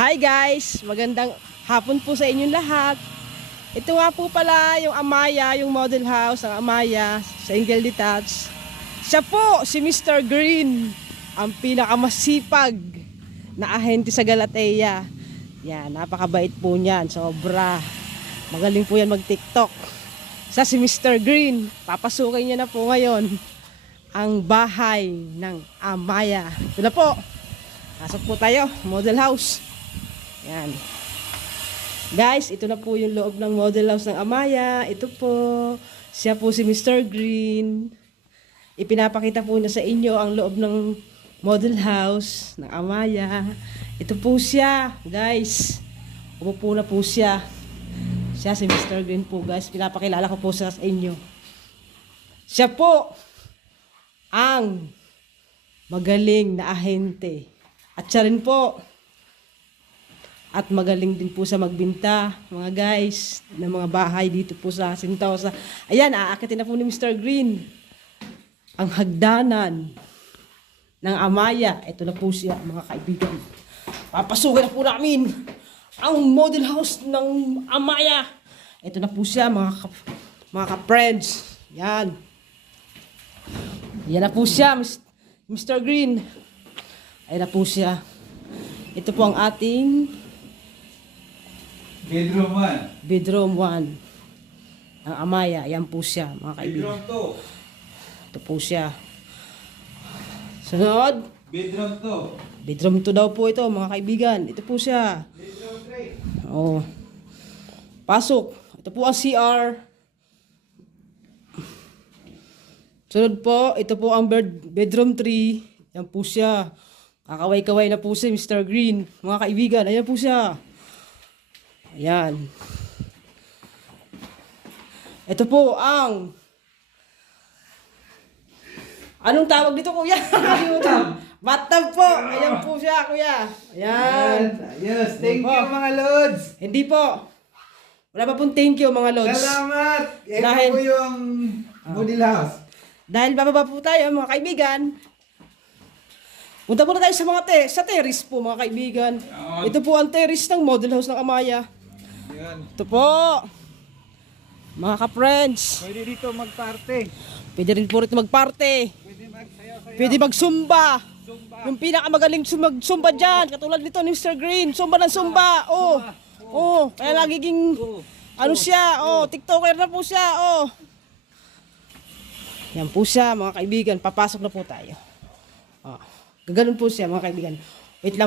Hi guys! Magandang hapon po sa inyong lahat. Ito nga po pala yung Amaya, yung model house ng Amaya sa Single Detached. Siya po si Mr. Green, ang pinakamasipag na ahente sa Galatea. Yan, napakabait po niyan, sobra. Magaling po yan mag-TikTok. Siya si Mr. Green. Papasukin niya na po ngayon ang bahay ng Amaya. Ito na po. Pasok po tayo, model house. Yan. Guys, ito na po yung loob ng model house ng Amaya. Ito po, siya po si Mr. Green. Ipinapakita po niya sa inyo ang loob ng model house ng Amaya. Ito po siya, guys. Umupo na po siya. Siya si Mr. Green po, guys. Pinapakilala ko po sa inyo. Siya po ang magaling na ahente. At siya rin po. At magaling din po sa magbinta, mga guys, ng mga bahay dito po sa Sintosa. Ayan, aakitin na po ni Mr. Green ang hagdanan ng Amaya. Ito na po siya, mga kaibigan. Papasukin na po namin ang model house ng Amaya. Ito na po siya, mga ka-friends. Yan. Yan na po siya, Mr. Green. Ayan na po siya. Ito po ang ating Bedroom 1. bedroom 1 ang Amaya. Yan po siya, mga kaibigan. Bedroom Ito po siya. Sunod. 2. Bedroom 2. Bedroom 2 daw po ito, mga kaibigan. Ito po siya. Bedroom 3. Oh. Pasok. Ito po ang CR. Sunod po, ito po ang bedroom 3. Yan po siya. Kakaway-kaway na po si Mr. Green. Mga kaibigan, ayan po siya. Ayan. Ito po ang... Anong tawag dito, kuya? Bathtub po. Ayan po siya, kuya. Ayan. Ayos. Thank Hindi you, po. mga lods. Hindi po. Wala pa pong thank you, mga lods. Salamat. Ito Dahil- po yung model house. Dahil bababa po tayo, mga kaibigan. Punta muna tayo sa sa terrace po, mga kaibigan. Yan. Ito po ang terrace ng model house ng Amaya. Yan. Ito po. Mga ka-friends. Pwede dito mag-party. Pwede rin po rito magparte. Pwede magsayaw-sayaw. Pwede mag-zumba. Zumba. Yung pinakamagaling mag-zumba dyan. Katulad nito ni Mr. Green. Zumba ng zumba. Oh. Oh. Kaya nagiging, ano siya. Oh. TikToker na po siya. Oh. Yan po siya, mga kaibigan. Papasok na po tayo. Oh. Gaganon po siya, mga kaibigan. Wait lang.